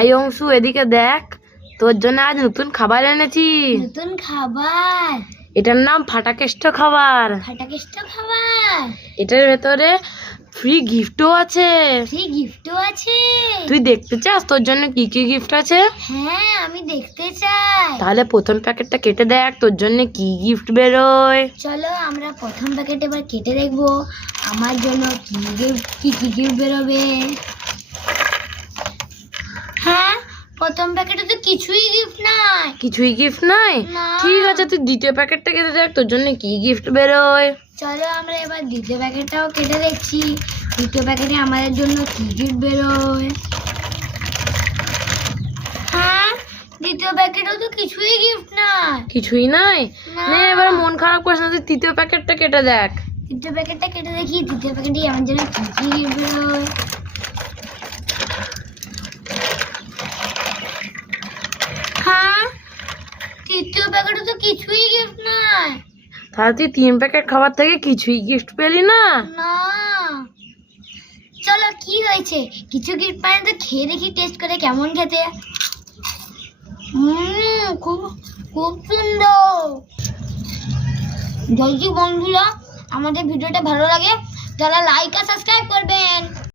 এই অংশু, এদিকে দেখ, তোর জন্য আজ নতুন খাবার এনেছি। নতুন খাবার? এটার নাম ফাটাকেষ্ট খাবার। ফাটাকেষ্ট খাবার? এটার ভেতরে ফ্রি গিফটও আছে। ফ্রি গিফটও আছে? তুই দেখতে চাস তোর জন্য কি কি গিফট আছে? হ্যাঁ, আমি দেখতে চাই। তাহলে প্রথম প্যাকেটটা কেটে দেখ তোর জন্য কি গিফট বেরোয়। চলো আমরা প্রথম প্যাকেট এবার কেটে দেখবো আমার জন্য কি গিফট বেরোবে। হ্যাঁ, প্রথম প্যাকেটে তো কিছুই গিফট নাই। কিছুই গিফট নাই? না। ঠিক আছে, তুই দ্বিতীয় প্যাকেটটা কেটে দেখ তোর জন্য কি গিফট বেরোয়। চলো আমরা এবার দ্বিতীয় প্যাকেটটাও কেটে দেখছি দ্বিতীয় প্যাকেটে আমাদের জন্য কি গিফট বেরোয়। হ্যাঁ, দ্বিতীয় প্যাকেটেও তো কিছুই গিফট নাই। কিছুই নাই? না। নে, এবার মন খারাপ করিস না, তুই তৃতীয় প্যাকেটটা কেটে দেখ। তৃতীয় প্যাকেটটা কেটে দেখি তৃতীয় প্যাকেটে আমার জন্য কি কি গিফট বেরোয়। হ্যাঁ, তৃতীয় প্যাকেটে তো কিছুই গিফট নাই। তাহলে তুই 3 প্যাকেট খাবার থেকে কিছুই গিফট পেলি না? না। চলো, কি হয়েছে, কিছু গিফট পাই তো খেয়ে দেখি, টেস্ট করে কেমন খেতে। খুব খুব সুন্দর। যদি বন্ধুরা আমাদের ভিডিওটা ভালো লাগে তাহলে লাইক আর সাবস্ক্রাইব করবেন।